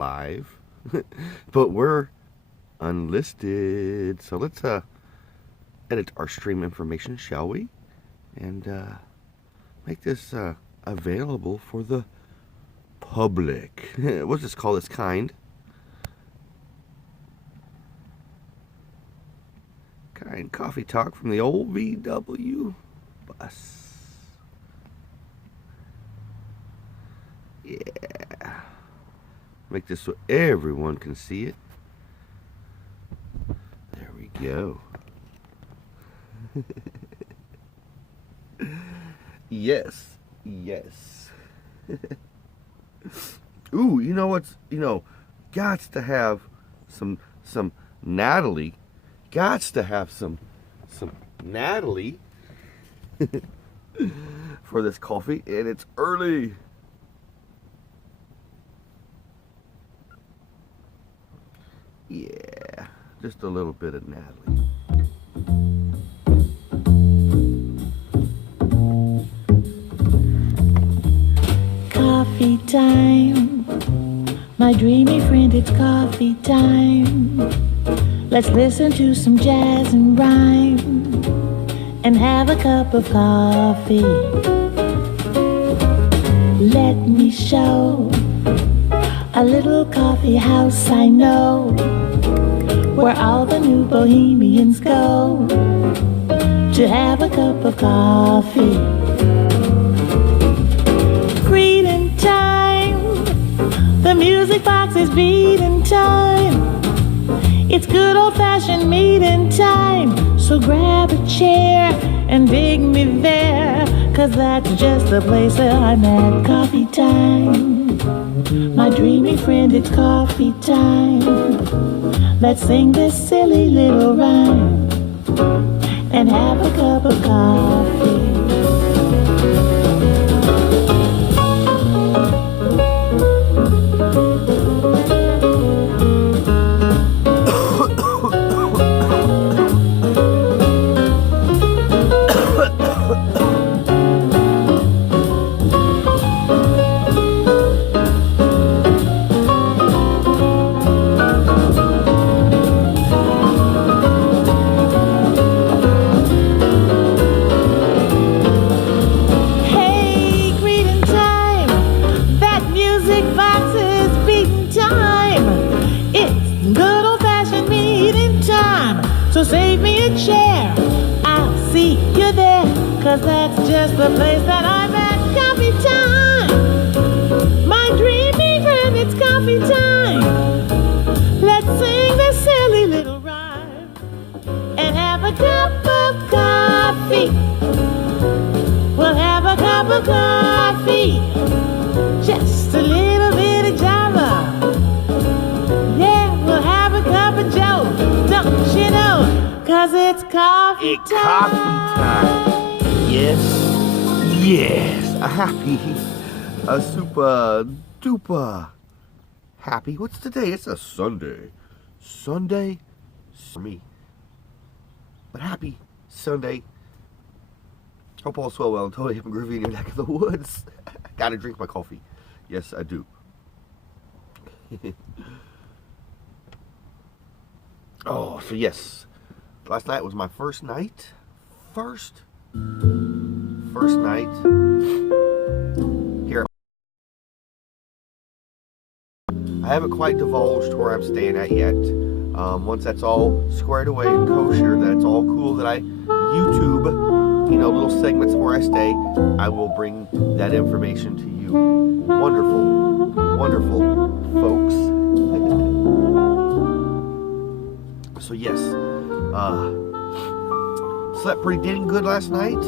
live, but we're unlisted. So let's edit our stream information, shall we? And make this available for the public. We'll just call this kind coffee talk from the old VW bus. Yeah. Make this so everyone can see it. There we go. Yes. Yes. Ooh, you know what's, gots to have some Natalie. Gots to have some Natalie for this coffee, and it's early. Yeah, just a little bit of Natalie. Coffee time, my dreamy friend, it's coffee time. Let's listen to some jazz and rhyme and have a cup of coffee. Let me show a little coffee house I know, where all the new bohemians go to have a cup of coffee. Greeting time, the music box is beating time. It's good old-fashioned meeting time, so grab a chair and dig me there, 'cause that's just the place that I'm at. Coffee time, my dreamy friend, it's coffee time. Let's sing this silly little rhyme and have a cup of coffee. So save me a chair, I'll see you there, 'cause that's just the place that I'm at. Coffee time, my dreamy friend, it's coffee time. Let's sing this silly little rhyme and have a cup of coffee. We'll have a cup of coffee, just a little bit of Java. Yeah, we'll have a cup of Joe, don't you know? 'Cause it's coffee time. It's coffee time. Yes. Yes. A happy. A super duper happy. What's today? It's a Sunday. Sunday for me. But happy Sunday. Hope all's well and totally hip and groovy in your neck of the woods. Gotta drink my coffee. Yes, I do. Oh, so yes. Last night was my first night. First night here. I haven't quite divulged where I'm staying at yet. Once that's all squared away and kosher, that it's all cool, that I YouTube, little segments where I stay, I will bring that information to you. Wonderful, wonderful folks. So yes, slept pretty dang good last night.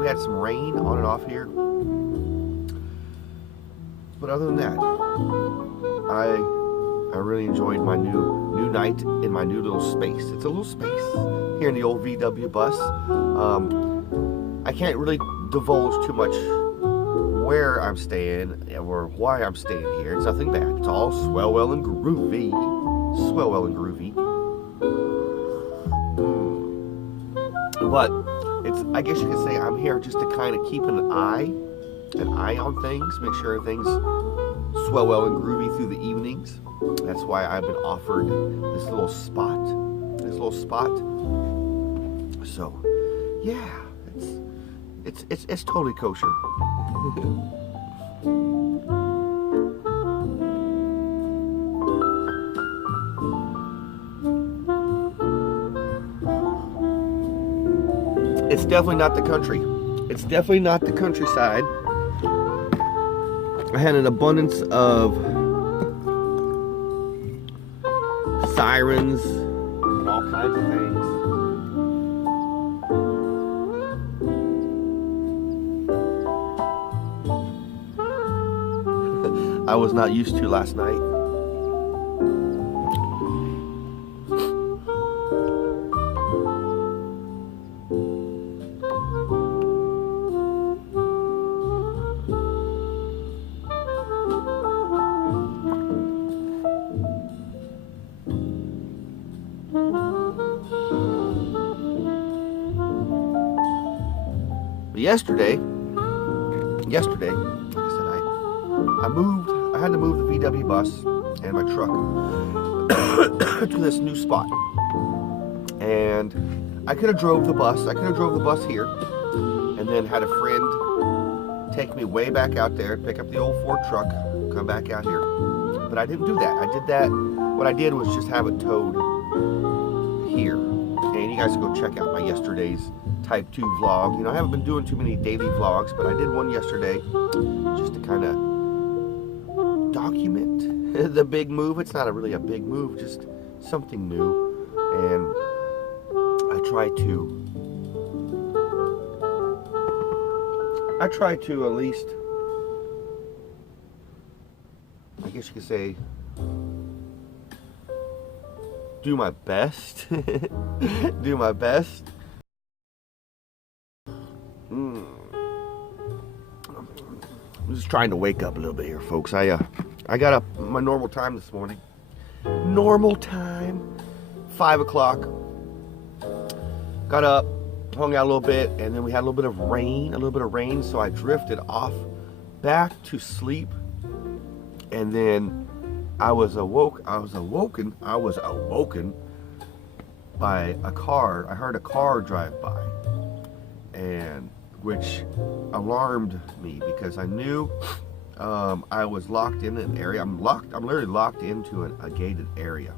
We had some rain on and off here, but other than that, I really enjoyed my new night in my new little space. It's a little space here in the old VW bus. I can't really divulge too much where I'm staying or why I'm staying here. It's nothing bad. It's all swell, well, and groovy. Swell, well, and groovy. But I guess you could say I'm here just to kind of keep an eye on things, make sure things swell well and groovy through the evenings. That's why I've been offered this little spot. So, yeah, it's totally kosher. It's definitely not the country. It's definitely not the countryside. I had an abundance of sirens and all kinds of things. I was not used to last night. But yesterday, like I said, I had to move the VW bus and my truck to this new spot. And I could have drove the bus. I could have drove the bus here and then had a friend take me way back out there, pick up the old Ford truck, come back out here. But I didn't do that. What I did was just have it towed here. And you guys go check out my yesterday's Type 2 vlog. You know, I haven't been doing too many daily vlogs, but I did one yesterday just to kind of document the big move. It's not really a big move, just something new. And I try to at least, I guess you could say, do my best. Do my best. I'm just trying to wake up a little bit here, folks. I got up my normal time this morning. Normal time, 5 o'clock. Got up, hung out a little bit, and then we had a little bit of rain, so I drifted off back to sleep. And then I was awoken by a car. I heard a car drive by, and which alarmed me because I knew I was locked in an area. I'm literally locked into a gated area.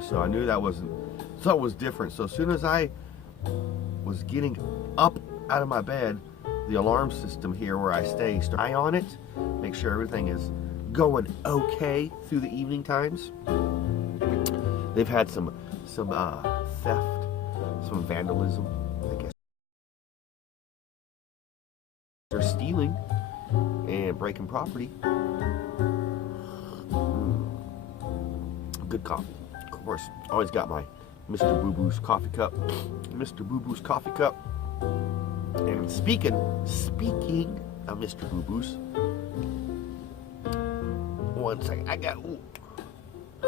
So I knew something was different. So as soon as I was getting up out of my bed, the alarm system here where I stay, eye on it, make sure everything is going okay through the evening times. They've had some theft, some vandalism, I guess. They're stealing and breaking property. Good coffee. Of course, always got my Mr. Boo Boo's coffee cup. Mr. Boo Boo's coffee cup. And speaking of Mr. Boo Boo's, one second,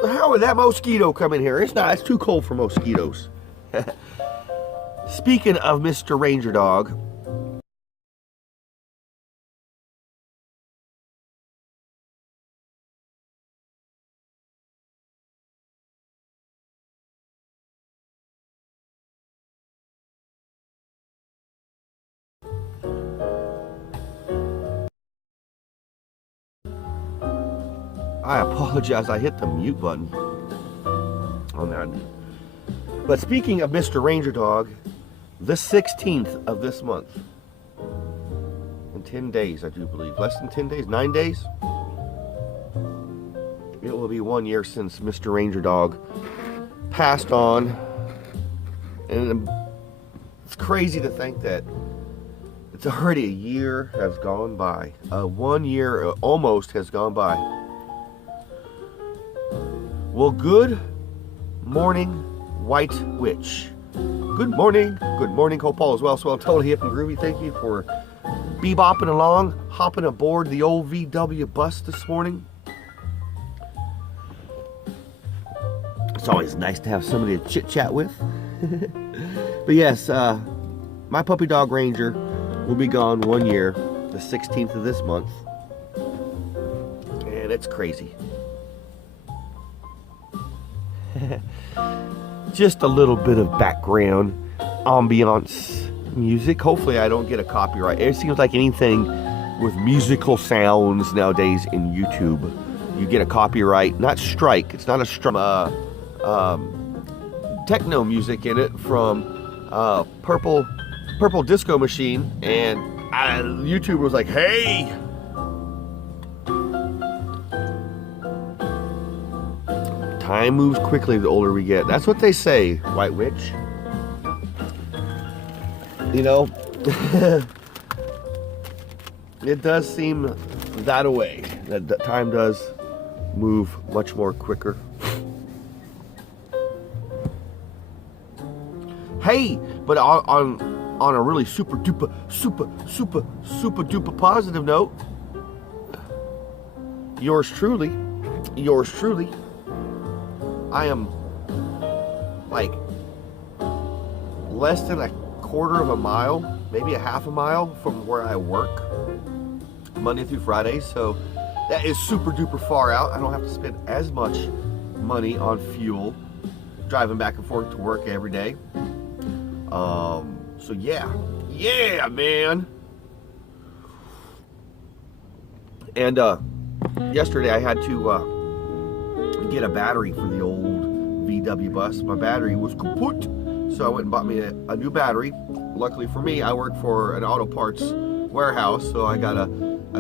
how would that mosquito come in here? It's too cold for mosquitoes. Speaking of Mr. Ranger Dog, I apologize, I hit the mute button on that. But speaking of Mr. Ranger Dog, the 16th of this month, in 10 days, I do believe, less than 10 days, 9 days, it will be 1 year since Mr. Ranger Dog passed on. And it's crazy to think that it's already a year has gone by. 1 year almost has gone by. Well, good morning, White Witch. Good morning, Hope all is well. So I'm totally hip and groovy. Thank you for bebopping along, hopping aboard the old VW bus this morning. It's always nice to have somebody to chit chat with. But yes, my puppy dog Ranger will be gone 1 year, the 16th of this month. It's crazy. Just a little bit of background ambiance music. Hopefully I don't get a copyright. It seems like anything with musical sounds nowadays in YouTube, you get a copyright, not strike. It's not a techno music in it from Purple Disco Machine, and YouTube was like, hey, time moves quickly the older we get. That's what they say, White Witch. You know, it does seem that way. That time does move much more quicker. Hey, but on a really super duper positive note, yours truly, I am like less than a quarter of a mile, maybe a half a mile from where I work Monday through Friday, so that is super duper far out. I don't have to spend as much money on fuel driving back and forth to work every day. So yeah, man. And yesterday I had to get a battery for the old VW bus. My battery was kaput, so I went and bought me a new battery. Luckily for me, I work for an auto parts warehouse, so I got a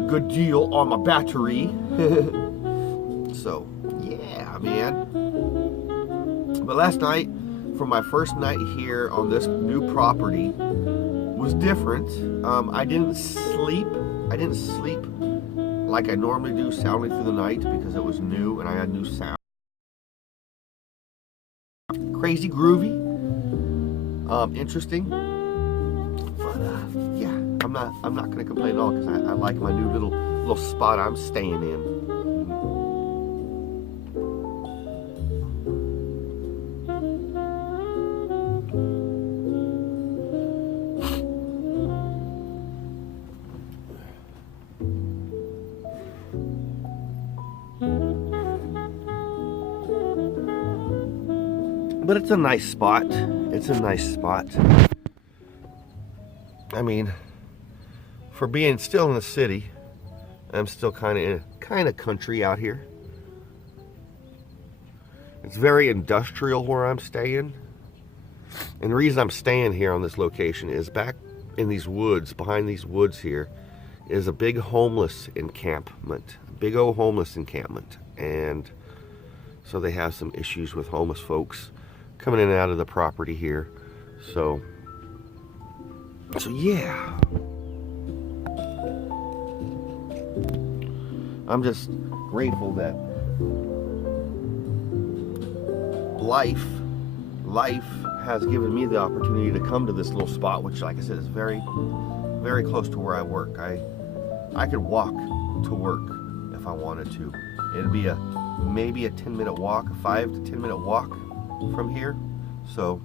good deal on my battery. So yeah, man. But last night, for my first night here on this new property, was different. I didn't sleep like I normally do, soundly through the night, because it was new and I had new sound. Crazy groovy, interesting, but yeah, I'm not gonna complain at all, because I like my new little spot I'm staying in. But it's a nice spot. It's a nice spot. I mean, for being still in the city, I'm still kind of country out here. It's very industrial where I'm staying. And the reason I'm staying here on this location is back in these woods, behind these woods here, is a big homeless encampment. A big old homeless encampment. And so they have some issues with homeless folks coming in and out of the property here. So yeah. I'm just grateful that life has given me the opportunity to come to this little spot, which, like I said, is very, very close to where I work. I could walk to work if I wanted to. It'd be maybe a 10-minute walk, a 5 to 10 minute walk from here. So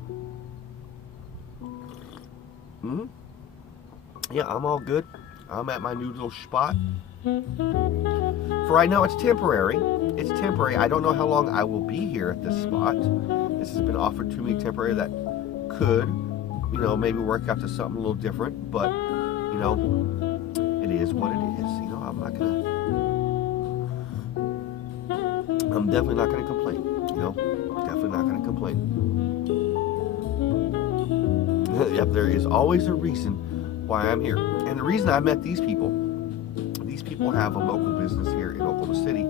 yeah, I'm all good. I'm at my new little spot. For right now, it's temporary. It's temporary. I don't know how long I will be here at this spot. This has been offered to me temporary. That could, maybe work out to something a little different. But, it is what it is. I'm definitely not gonna complain. Definitely not gonna complain. Yep, there is always a reason why I'm here. And the reason I met these people have a local business here in Oklahoma City,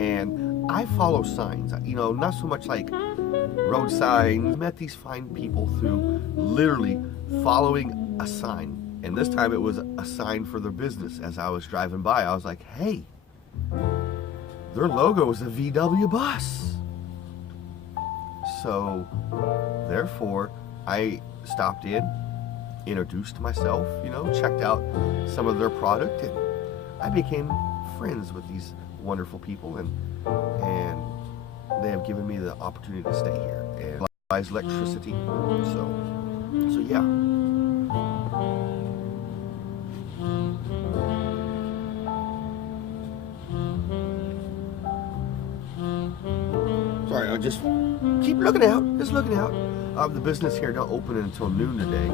and I follow signs, not so much like road signs. I met these fine people through literally following a sign. And this time it was a sign for their business. As I was driving by, I was like, hey, their logo is a VW bus. So therefore, I stopped in, introduced myself, checked out some of their product, and I became friends with these wonderful people, and they have given me the opportunity to stay here and utilize electricity. So yeah. Sorry, I'll just keep looking out. Just looking out. The business here don't open until noon today.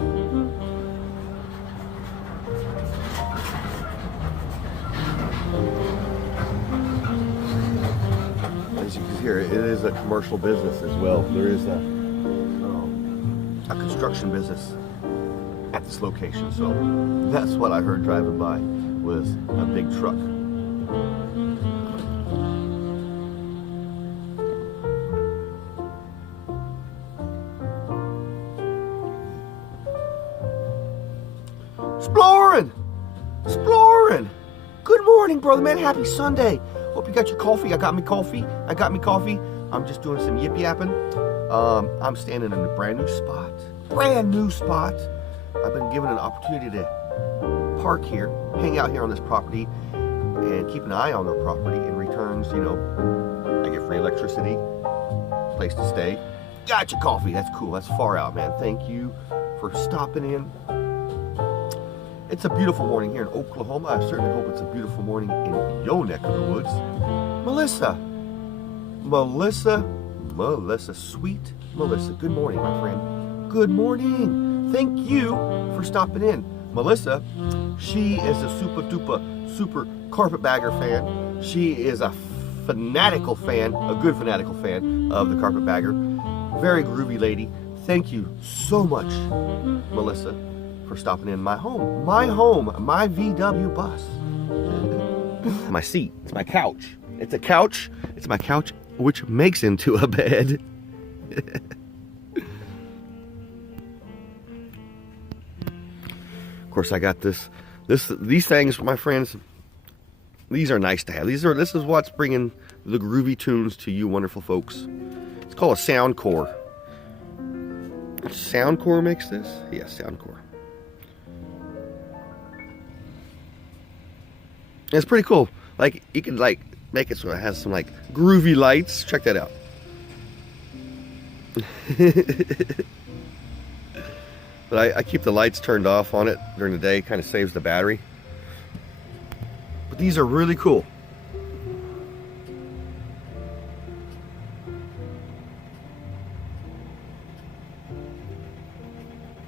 As you can hear, it is a commercial business as well. There is a construction business at this location, so that's what I heard driving by, was a big truck. Exploring. Good morning, brother man. Happy Sunday. Hope you got your coffee. I got me coffee. I'm just doing some yip yapping. I'm standing in a brand new spot. I've been given an opportunity to park here, hang out here on this property, and keep an eye on the property. In returns, you know, I get free electricity, place to stay. Got your coffee. That's cool. That's far out, man. Thank you for stopping in. It's a beautiful morning here in Oklahoma. I certainly hope it's a beautiful morning in your neck of the woods. Melissa, sweet Melissa. Good morning, my friend. Good morning. Thank you for stopping in. Melissa, she is a super carpetbagger fan. She is a fanatical fan, a good fanatical fan of the carpetbagger. Very groovy lady. Thank you so much, Melissa, for stopping in my home, my VW bus. My seat, it's my couch. It's my couch, which makes into a bed. Of course, I got these things, my friends. These are nice to have. This is what's bringing the groovy tunes to you wonderful folks. It's called a Soundcore. Soundcore makes this? Yeah, Soundcore. It's pretty cool. Like, you can like make it so it has some like groovy lights. Check that out. But I keep the lights turned off on it during the day. Kind of saves the battery. But these are really cool.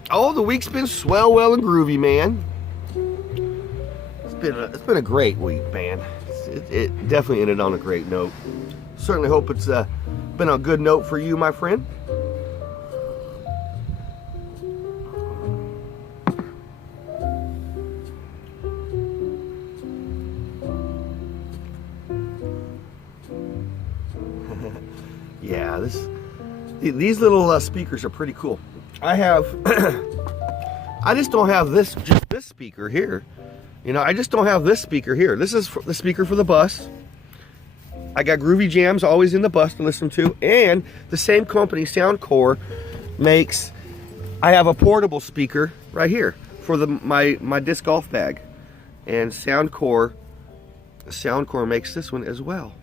Oh, the week's been swell, well, and groovy, man. It's been a great week, man. It definitely ended on a great note. Certainly hope it's been a good note for you, my friend. Yeah, these little speakers are pretty cool. I just don't have just this speaker here. You know, I just don't have this speaker here. This is the speaker for the bus. I got groovy jams always in the bus to listen to. And the same company, Soundcore, makes, I have a portable speaker right here for my disc golf bag. And Soundcore makes this one as well.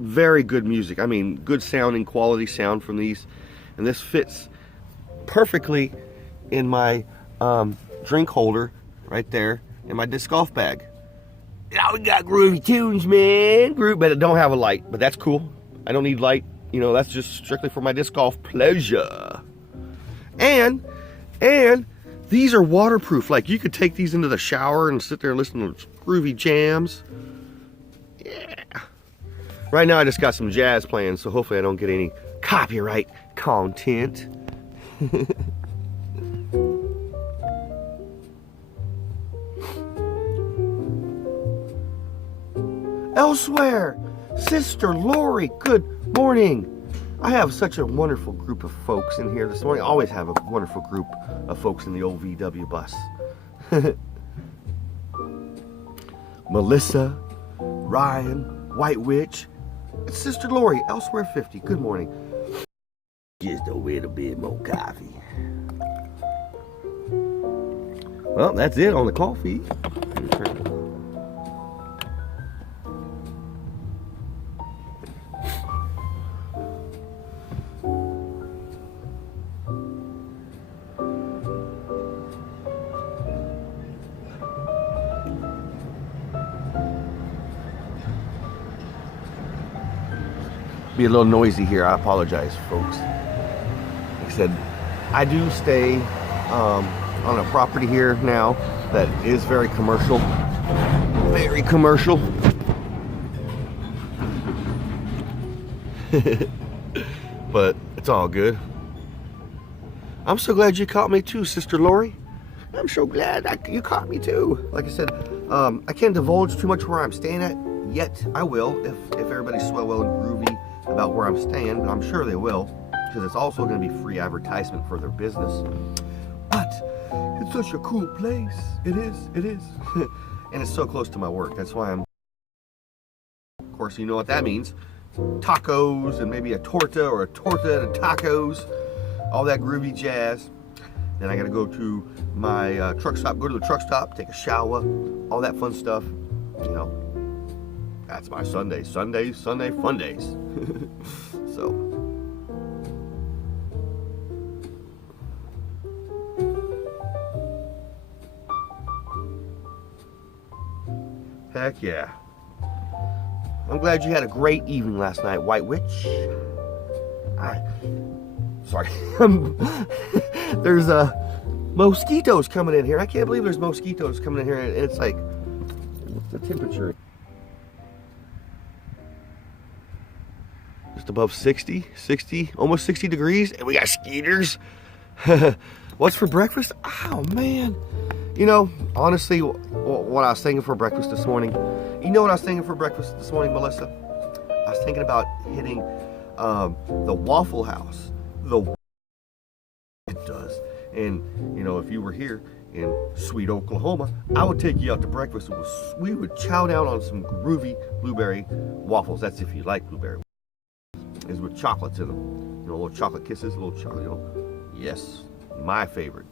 Very good music. I mean, good sounding, quality sound from these. And this fits perfectly in my drink holder right there in my disc golf bag. Yeah, we got groovy tunes, man. But it don't have a light, but that's cool. I don't need light. You know, that's just strictly for my disc golf pleasure. And these are waterproof. Like, you could take these into the shower and sit there and listen to groovy jams. Yeah. Right now I just got some jazz playing, so hopefully I don't get any copyright content. Elsewhere, Sister Lori, good morning. I have such a wonderful group of folks in here this morning. I always have a wonderful group of folks in the old VW bus. Melissa, Ryan, White Witch, it's Sister Lori, Elsewhere 50. Good morning. Just a little bit more coffee. Well, that's it on the coffee. be a little noisy here. I apologize, folks. Like I said, I do stay on a property here now that is very commercial. Very commercial. But it's all good. I'm so glad you caught me too, Sister Lori. I'm so glad you caught me too. Like I said, I can't divulge too much where I'm staying at yet. I will if everybody's swell and groovy about where I'm staying, but I'm sure they will, because it's also going to be free advertisement for their business. But it's such a cool place. It is. And it's so close to my work. That's why I'm, of course, you know what that means. Tacos and maybe a torta or a torta and tacos, all that groovy jazz. Then I gotta go to my truck stop, go to the truck stop, take a shower, all that fun stuff. You know, that's my Sunday fun days. So. Heck yeah. I'm glad you had a great evening last night, White Witch. Sorry. There's mosquitoes coming in here. I can't believe there's mosquitoes coming in here. And it's like, what's the temperature? Just above 60, almost 60 degrees. And we got skeeters. What's for breakfast? Oh, man. You know, honestly, what I was thinking for breakfast this morning, you know what I was thinking for breakfast this morning, Melissa? I was thinking about hitting the Waffle House. It does. And, you know, if you were here in sweet Oklahoma, I would take you out to breakfast. We would chow down on some groovy blueberry waffles. That's if you like blueberry. It's with chocolates in them. You know, little chocolate kisses, little chocolate, you know. Yes, my favorite.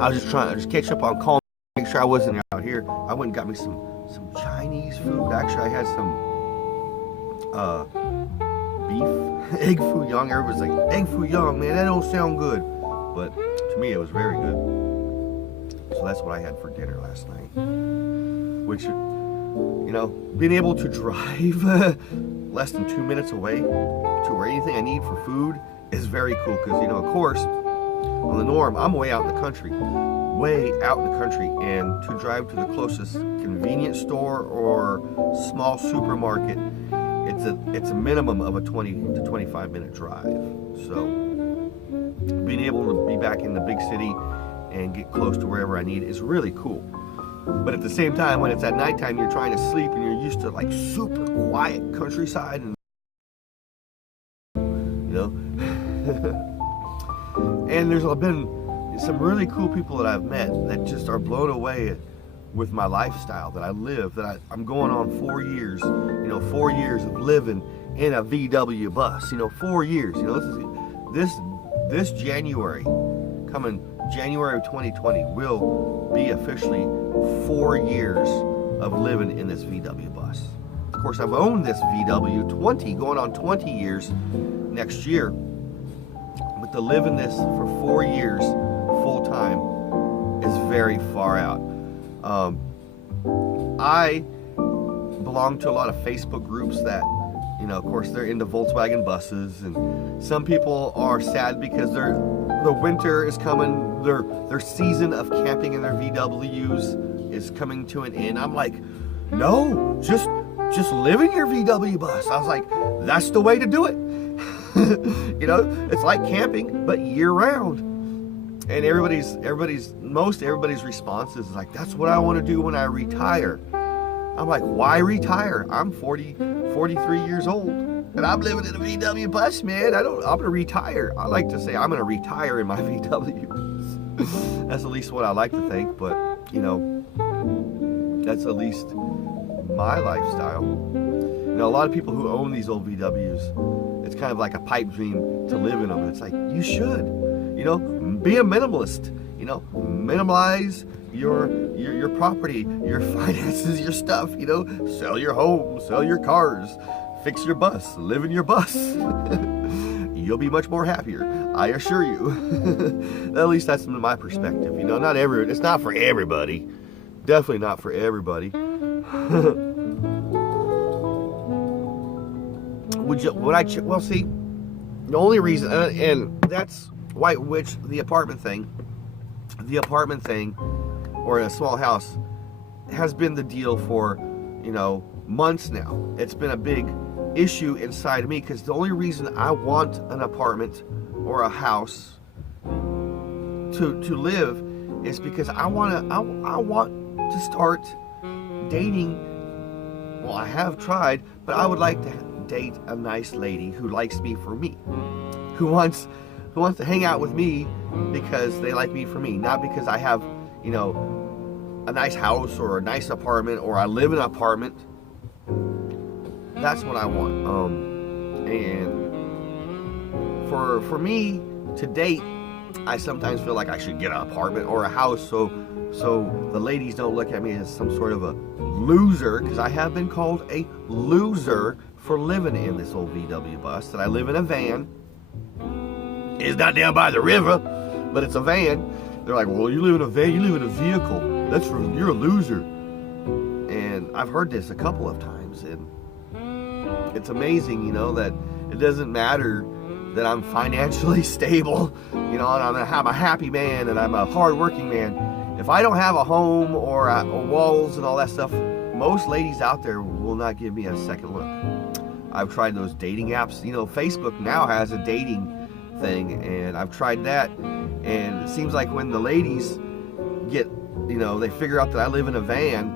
I was just trying to catch up on calm, make sure I wasn't out here. I went and got me some Chinese food. Actually, I had some beef, egg foo young. Everybody's like, egg foo young, man, that don't sound good. But to me, it was very good. So that's what I had for dinner last night. Which, you know, being able to drive less than 2 minutes away to where anything I need for food is very cool. Because, you know, of course, on the norm, I'm way out in the country, and to drive to the closest convenience store or small supermarket, it's a minimum of a 20 to 25 minute drive. So being able to be back in the big city and get close to wherever I need is really cool. But at the same time, when it's at nighttime, you're trying to sleep and you're used to like super quiet countryside, and you know. And there's been some really cool people that I've met that just are blown away with my lifestyle that I live, that I'm going on 4 years, you know, 4 years of living in a VW bus, you know, 4 years, you know, this January, coming January of 2020, will be officially 4 years of living in this VW bus. Of course, I've owned this VW going on 20 years next year. But to live in this for 4 years full time is very far out. I belong to a lot of Facebook groups that, you know, of course, they're into Volkswagen buses, and some people are sad because the winter is coming. Their season of camping in their VWs is coming to an end. I'm like, no, just live in your VW bus. I was like, that's the way to do it. You know, it's like camping, but year round. And everybody's response is like, that's what I want to do when I retire. I'm like, why retire? I'm 43 years old. And I'm living in a VW bus, man. I'm gonna retire. I like to say I'm gonna retire in my VW. That's at least what I like to think, but you know, that's at least my lifestyle. You know, a lot of people who own these old VWs, it's kind of like a pipe dream to live in them. It's like, you should, you know, be a minimalist, you know, minimize your property, your finances, your stuff, you know, sell your home, sell your cars, fix your bus, live in your bus. You'll be much more happier, I assure you. At least that's from my perspective. You know, it's not for everybody. Definitely not for everybody. Well, see, the only reason, and that's White Witch, the apartment thing, or in a small house, has been the deal for, you know, months now. It's been a big issue inside of me, because the only reason I want an apartment or a house to live is because I want to start dating. Well, I have tried, but I would like to date a nice lady who likes me for me, who wants to hang out with me because they like me for me, not because I have, you know, a nice house or a nice apartment or I live in an apartment. That's what I want. And for me to date, I sometimes feel like I should get an apartment or a house so the ladies don't look at me as some sort of a loser, because I have been called a loser for living in this old VW bus. That I live in a van. It's not down by the river, but it's a van. They're like, well, you live in a van, you live in a vehicle. You're a loser. And I've heard this a couple of times, and it's amazing, you know, that it doesn't matter that I'm financially stable, you know, and I'm a happy man, and I'm a hard-working man. If I don't have a home or walls and all that stuff, most ladies out there will not give me a second look. I've tried those dating apps. You know, Facebook now has a dating thing, and I've tried that, and it seems like when the ladies get, you know, they figure out that I live in a van,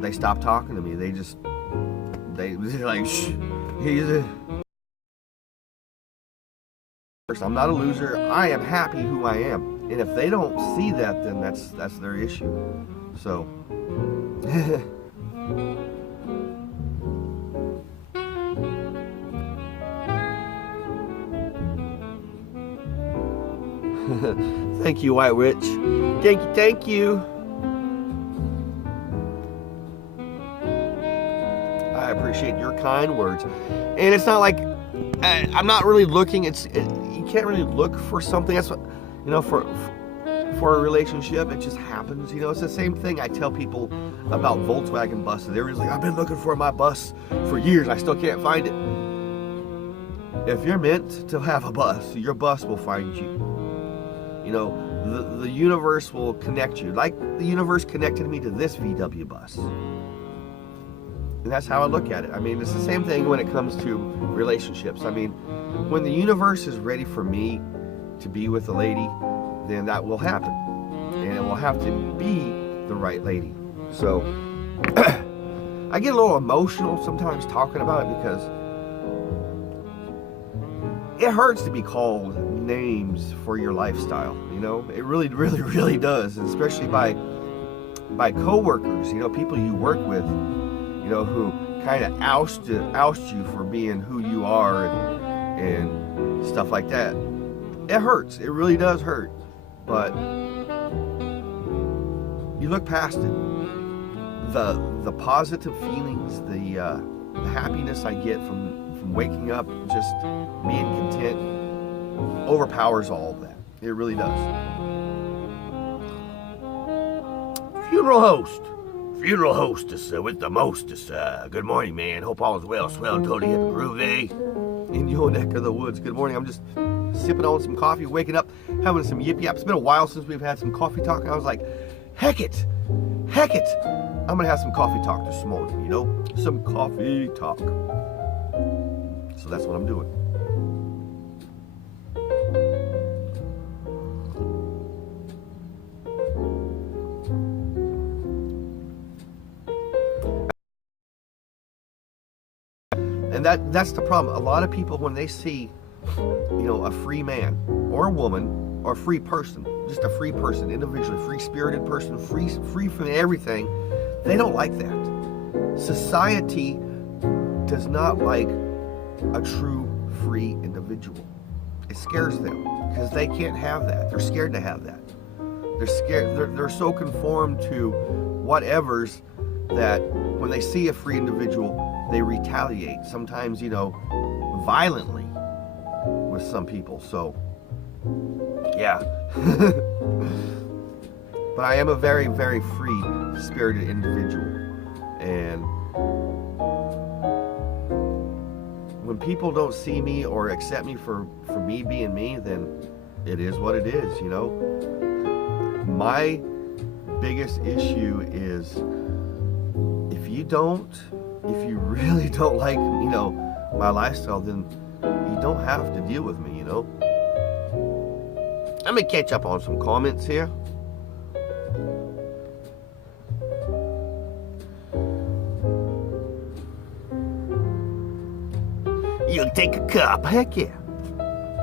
they stop talking to me. They're like, shh, I'm not a loser. I am happy who I am. And if they don't see that, then that's their issue. So thank you, White Witch. Thank you. I appreciate your kind words. And it's not like I'm not really looking. You can't really look for something. That's what, you know, for a relationship. It just happens. You know, it's the same thing I tell people about Volkswagen buses. Everybody's like, I've been looking for my bus for years. I still can't find it. If you're meant to have a bus, your bus will find you. You know, the universe will connect you, like the universe connected me to this VW bus. And that's how I look at it. I mean, it's the same thing when it comes to relationships. I mean, when the universe is ready for me to be with a lady, then that will happen. And it will have to be the right lady. So, I get a little emotional sometimes talking about it, because it hurts to be called names for your lifestyle. You know, it really, really, really does, especially by coworkers. You know, people you work with. You know, who kind of oust you for being who you are and stuff like that. It hurts. It really does hurt. But you look past it. The positive feelings, the happiness I get from waking up, just being content, overpowers all of that. It really does. Funeral hostess with the mostest. Good morning, man. Hope all is well. Swell, totally hip and groovy. In your neck of the woods. Good morning. I'm just sipping on some coffee, waking up, having some yip yap. It's been a while since we've had some coffee talk. I was like, heck it. I'm gonna have some coffee talk this morning, you know? Some coffee talk. So that's what I'm doing. And that's the problem. A lot of people, when they see, you know, a free man or a woman or a free person, just a free person, individually, free-spirited person, free from everything, they don't like that. Society does not like a true free individual. It scares them because they can't have that. They're scared to have that. They're scared. They're so conformed to whatevers that when they see a free individual, they retaliate. Sometimes, you know, violently with some people. So, yeah. But I am a very, very free-spirited individual, and when people don't see me or accept me for me being me, then it is what it is, you know. My biggest issue is if you really don't like, you know, my lifestyle, then you don't have to deal with me, you know. Let me catch up on some comments here. You take a cup. Heck yeah.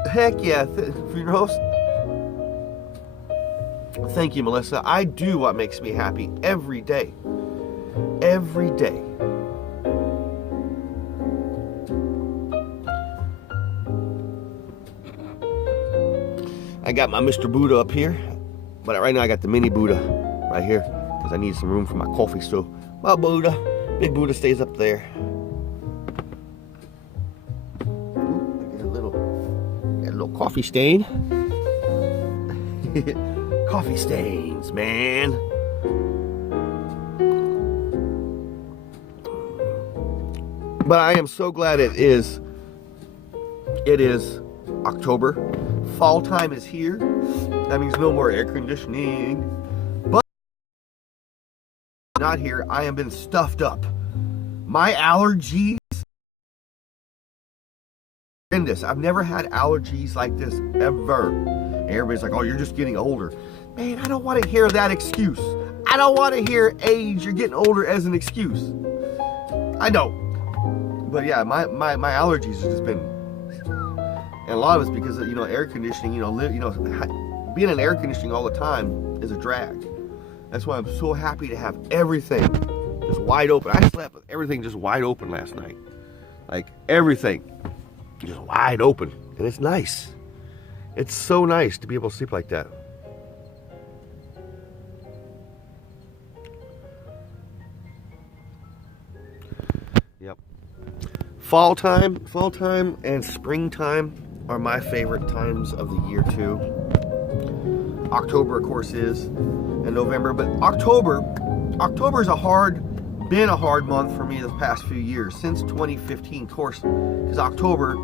Heck yeah. For your host. Thank you, Melissa. I do what makes me happy every day. Every day. I got my Mr. Buddha up here, but right now I got the mini Buddha right here because I need some room for my coffee. So my Buddha, big Buddha, stays up there. Ooh, I got a little coffee stain. Coffee stains, man. But I am so glad it is October. Fall time is here. That means no more air conditioning. But not here. I have been stuffed up. My allergies. I've never had allergies like this ever. Everybody's like, oh, you're just getting older. Man, I don't want to hear that excuse. I don't want to hear age, you're getting older as an excuse. I don't. But yeah, my allergies have just been, and a lot of it's because of, you know, air conditioning, being in air conditioning all the time is a drag. That's why I'm so happy to have everything just wide open. I slept with everything just wide open last night. Like everything just wide open. And it's nice. It's so nice to be able to sleep like that. Yep. Fall time and springtime are my favorite times of the year too. October, of course, is, and November, but October's been a hard month for me the past few years, since 2015, of course, because October,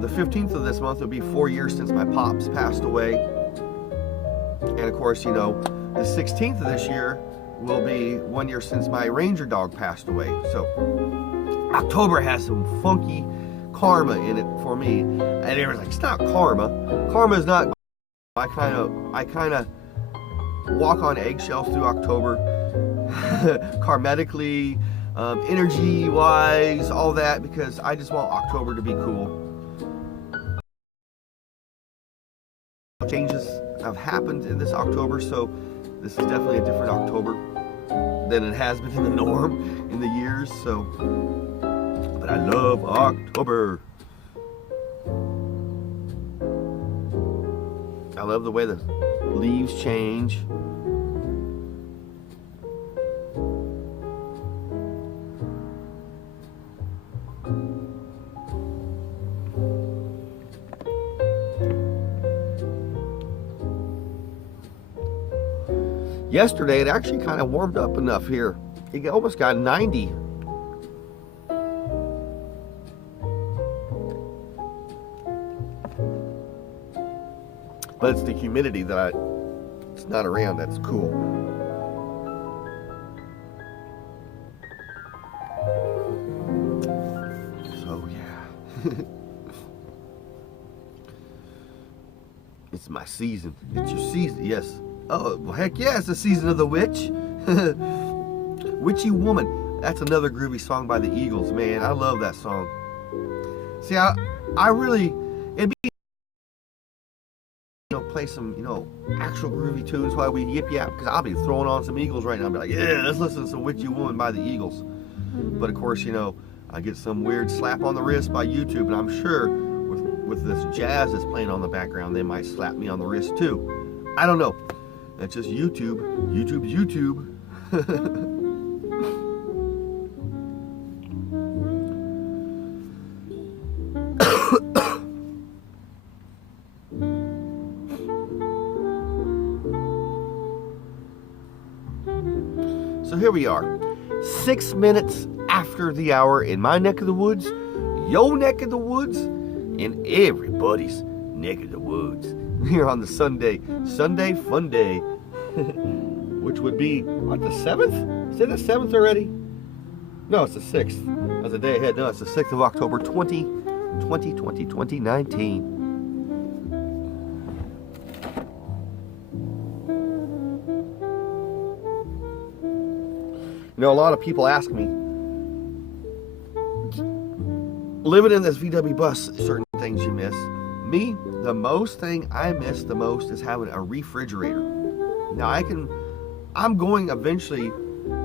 the 15th of this month will be 4 years since my pops passed away. And of course, you know, the 16th of this year will be 1 year since my ranger dog passed away. So October has some funky karma in it for me. And everyone's like, it's not karma. Karma is not. I kind of walk on eggshells through October, karmatically, energy-wise, all that, because I just want October to be cool. Changes have happened in this October, so this is definitely a different October than it has been in the norm in the years. So, but I love October. I love the way the leaves change. Yesterday, it actually kind of warmed up enough here. It almost got 90. But it's the humidity that it's not around that's cool. So, yeah. It's my season. It's your season, yes. Oh, well, heck yeah, it's the season of the witch. Witchy woman. That's another groovy song by the Eagles, man. I love that song. See, I really, it'd be, play some, actual groovy tunes while we yip yap, because I'll be throwing on some Eagles right now. I'll be like, yeah, let's listen to some Witchy Woman by the Eagles. But of course, I get some weird slap on the wrist by YouTube, and I'm sure with this jazz that's playing on the background, they might slap me on the wrist too. I don't know. That's just YouTube. YouTube's YouTube. So here we are, 6 minutes after the hour in my neck of the woods, your neck of the woods, and everybody's neck of the woods. Here on the Sunday fun day, which would be, what, the 7th? Is it the 7th already? No, it's the 6th. That's a day ahead. No, it's the 6th of October, 2019. A lot of people ask me, living in this VW bus, certain things you miss. Me, the most thing I miss the most is having a refrigerator. Now I'm going eventually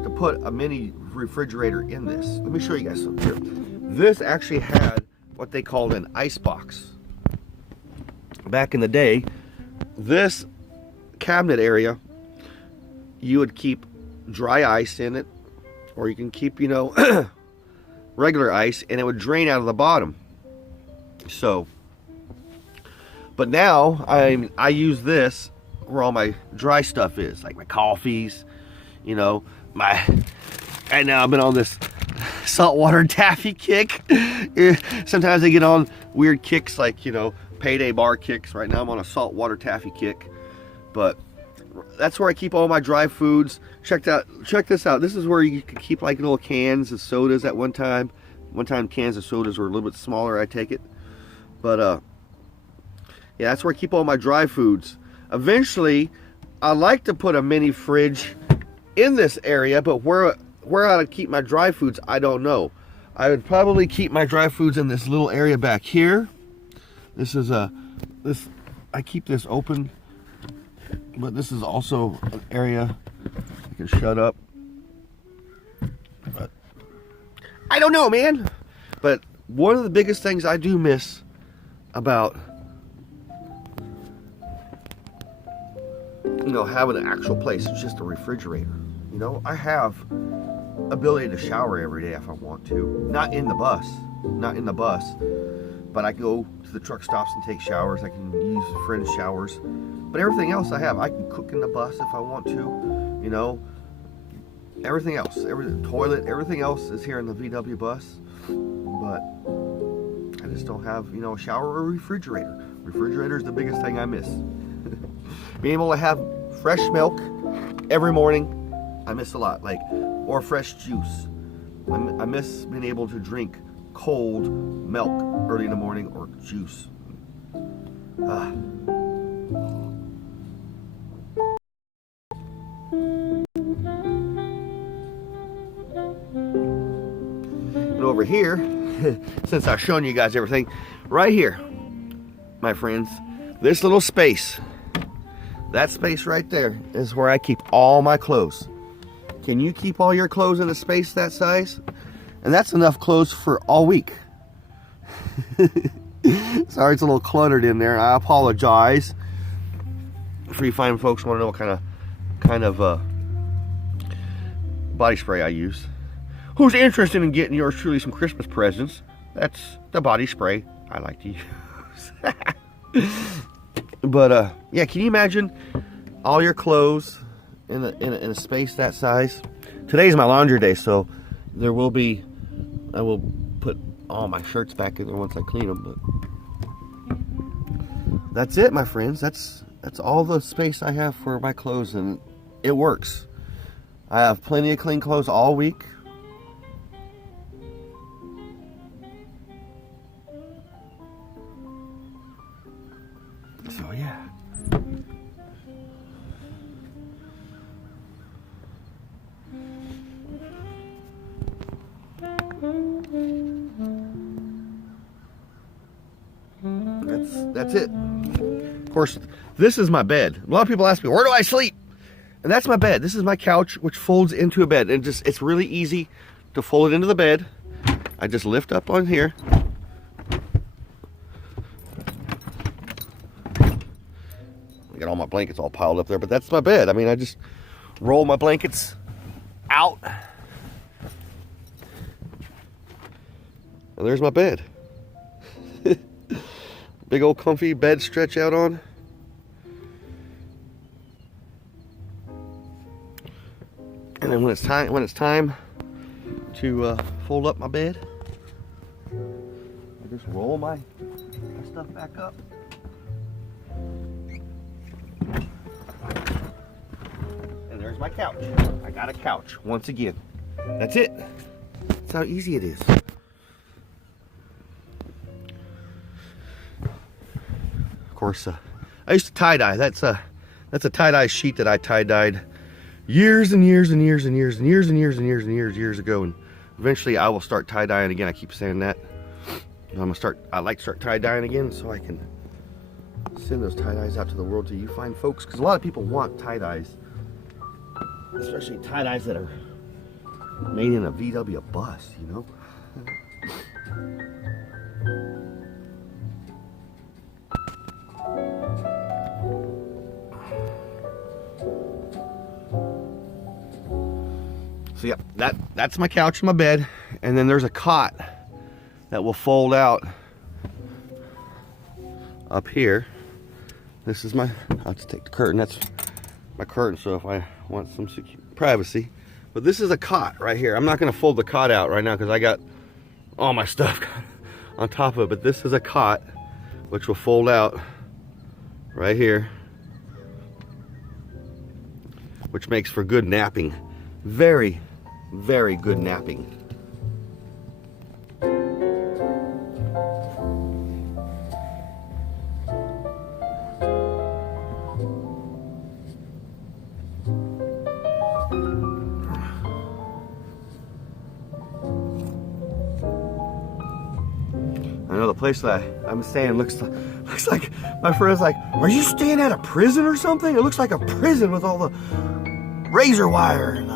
to put a mini refrigerator in this. Let me show you guys something here. This actually had what they called an ice box. Back in the day, this cabinet area, you would keep dry ice in it, or you can keep, regular ice, and it would drain out of the bottom. So, but now I use this where all my dry stuff is, like my coffees, right now I've been on this saltwater taffy kick. Sometimes I get on weird kicks, like, payday bar kicks. Right now I'm on a saltwater taffy kick, but that's where I keep all my dry foods. Check this out. This is where you could keep like little cans of sodas at one time. One time cans of sodas were a little bit smaller, I take it. But yeah, that's where I keep all my dry foods. Eventually, I like to put a mini fridge in this area, but where I would keep my dry foods, I don't know. I would probably keep my dry foods in this little area back here. This is I keep this open, but this is also an area I can shut up. But I don't know, man. But one of the biggest things I do miss about having an actual place is just a refrigerator. I have ability to shower every day if I want to. Not in the bus, but I can go to the truck stops and take showers. I can use friends' showers. But everything else I have, I can cook in the bus if I want to, everything else, toilet, everything else is here in the VW bus. But I just don't have, a shower or a refrigerator. Refrigerator is the biggest thing I miss. Being able to have fresh milk every morning, I miss a lot. Or fresh juice. I miss being able to drink cold milk early in the morning, or juice. And over here, since I've shown you guys everything, right here, my friends, this little space, that space right there is where I keep all my clothes. Can you keep all your clothes in a space that size? And that's enough clothes for all week. Sorry, it's a little cluttered in there. I apologize. For you fine folks want to know what kind of body spray I use. Who's interested in getting yours truly some Christmas presents? That's the body spray I like to use. But yeah, can you imagine all your clothes in a space that size? Today's my laundry day, so I will put all my shirts back in there once I clean them. But that's it, my friends. That's all the space I have for my clothes, and it works. I have plenty of clean clothes all week. So yeah. That's it. Of course, this is my bed. A lot of people ask me, where do I sleep? And that's my bed. This is my couch, which folds into a bed. And it's really easy to fold it into the bed. I just lift up on here. I got all my blankets all piled up there, but that's my bed. I mean, I just roll my blankets out. And there's my bed. Big old comfy bed stretch out on. And then when it's time to fold up my bed, I just roll my stuff back up. And there's my couch. I got a couch once again. That's it. That's how easy it is. Of course, I used to tie-dye. That's a tie-dye sheet that I tie-dyed years and years and years and years and years and years and years and years ago, and eventually I will start tie-dyeing again. I keep saying that. I like to start tie-dyeing again so I can send those tie-dyes out to the world to you fine folks, because a lot of people want tie-dyes, especially tie-dyes that are made in a VW bus, you know. So yeah, that's my couch and my bed, and then there's a cot that will fold out up here. This is my, I'll just take the curtain, that's my curtain, so if I want some privacy. But this is a cot right here. I'm not gonna fold the cot out right now because I got all my stuff on top of it, but this is a cot which will fold out right here, which makes for good napping. Very, very good napping. I know the place that I'm staying looks like, my friend's like, are you staying at a prison or something? It looks like a prison with all the razor wire and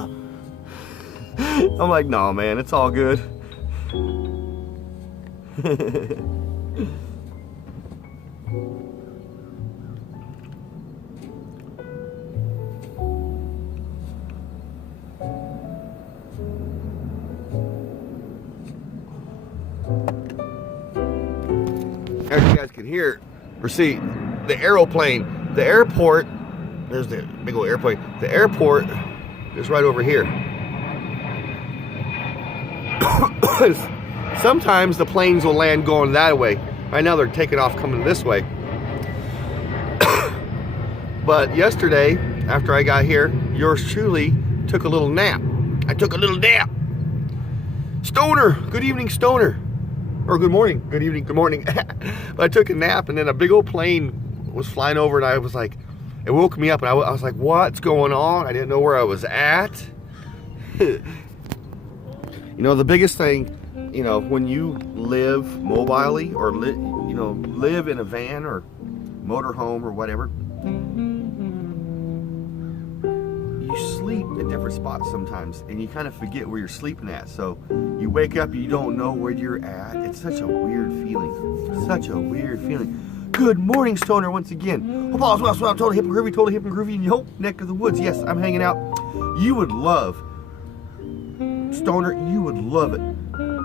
I'm like, no man, it's all good. As you guys can hear or see, the aeroplane, the airport, there's the big old airplane. The airport is right over here. Sometimes the planes will land going that way. Right now they're taking off coming this way. But yesterday, after I got here, yours truly took a little nap. I took a little nap. Stoner, good evening, Stoner. Or good morning, good evening, good morning. But I took a nap and then a big old plane was flying over and I was like, it woke me up and I was like, what's going on? I didn't know where I was at. You know, the biggest thing, you know, when you live mobilely or live in a van or motorhome or whatever, you sleep at different spots sometimes and you kind of forget where you're sleeping at. So you wake up, you don't know where you're at. It's such a weird feeling. Such a weird feeling. Good morning, Stoner, once again. Hope all is well, totally hip and groovy in your whole neck of the woods. Yes, I'm hanging out. You would love, Stoner, you would love it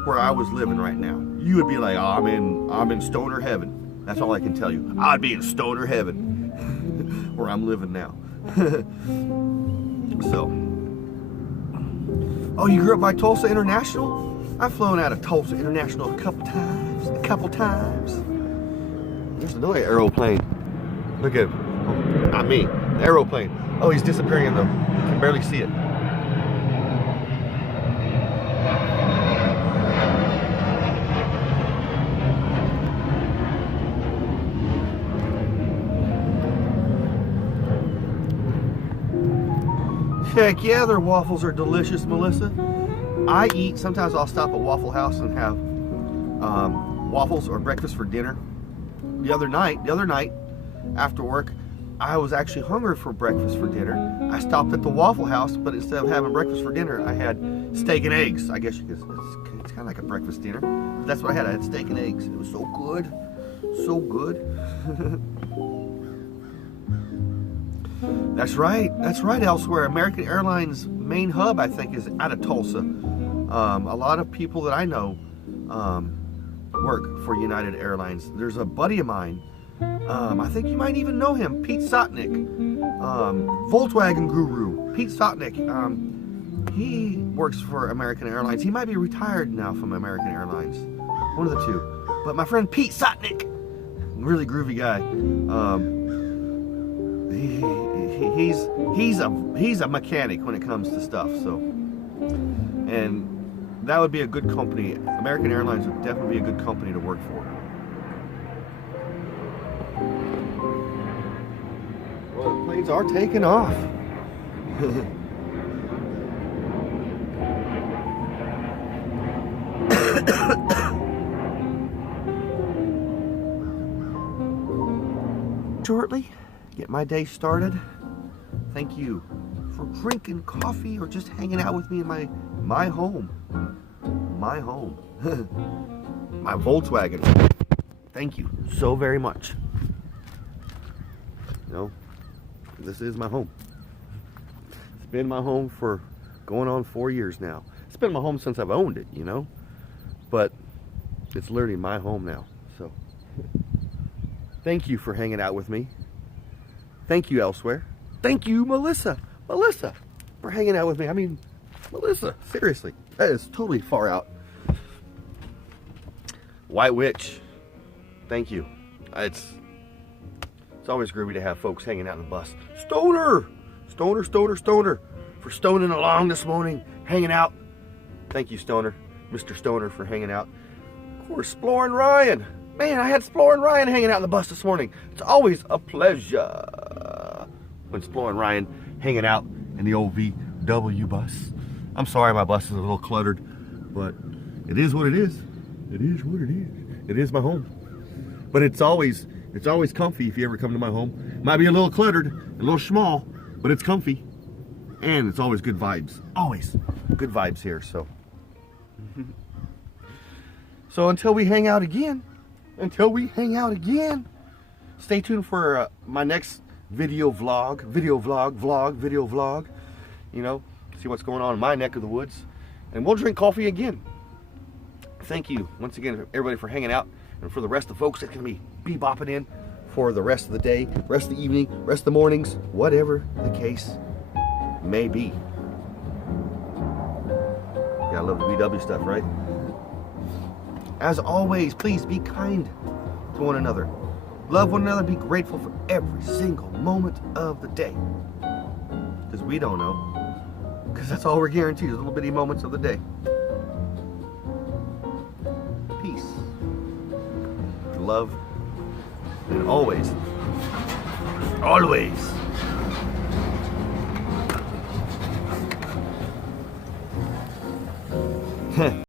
where I was living right now. You would be like, oh, I'm in Stoner heaven. That's all I can tell you. I'd be in Stoner heaven where I'm living now. So, oh, you grew up by Tulsa International? I've flown out of Tulsa International a couple times. There's another aeroplane. Look at him. Oh, not me. The aeroplane. Oh, he's disappearing though. You can barely see it. Heck yeah, their waffles are delicious, Melissa. I eat, sometimes I'll stop at Waffle House and have waffles or breakfast for dinner. the other night after work, I was actually hungry for breakfast for dinner. I stopped at the Waffle House, but instead of having breakfast for dinner, I had steak and eggs. I guess you could, it's kind of like a breakfast dinner. But that's what I had. I had steak and eggs. It was so good. So good. That's right, Elsewhere. American Airlines main hub, I think, is out of Tulsa. A lot of people that I know work for United Airlines. There's a buddy of mine, I think you might even know him, Pete Sotnick, Volkswagen guru, Pete Sotnick. He works for American Airlines. He might be retired now from American Airlines, one of the two. But my friend Pete Sotnick, really groovy guy. He's a mechanic when it comes to stuff. So, and that would be a good company. American Airlines would definitely be a good company to work for. Well, the planes are taking off. Shortly, get my day started. Thank you for drinking coffee or just hanging out with me in my home. My home. My Volkswagen. Thank you so very much. You know, this is my home. It's been my home for going on 4 years now. It's been my home since I've owned it, you know. But it's literally my home now. So thank you for hanging out with me. Thank you, Elsewhere. Thank you, Melissa, for hanging out with me. I mean, Melissa, seriously, that is totally far out. White Witch, thank you. It's always groovy to have folks hanging out in the bus. Stoner, for stoning along this morning, hanging out. Thank you, Stoner, Mr. Stoner, for hanging out. Of course, Exploring Ryan. Man, I had Exploring Ryan hanging out in the bus this morning. It's always a pleasure when Exploring Ryan hanging out in the old VW bus. I'm sorry my bus is a little cluttered, but it is what it is. It is what it is. It is my home. But it's always comfy if you ever come to my home. Might be a little cluttered, a little small, but it's comfy. And it's always good vibes. Always good vibes here, so. So until we hang out again, stay tuned for my next video vlog, you know, see what's going on in my neck of the woods, and we'll drink coffee again. Thank you once again, everybody, for hanging out, and for the rest of the folks that can be bebopping in for the rest of the day, rest of the evening, rest of the mornings, whatever the case may be. Gotta love the VW stuff, right? As always, please be kind to one another. Love one another. Be grateful for every single moment of the day. Because we don't know. Because that's all we're guaranteed, is little bitty moments of the day. Peace. Love. And always.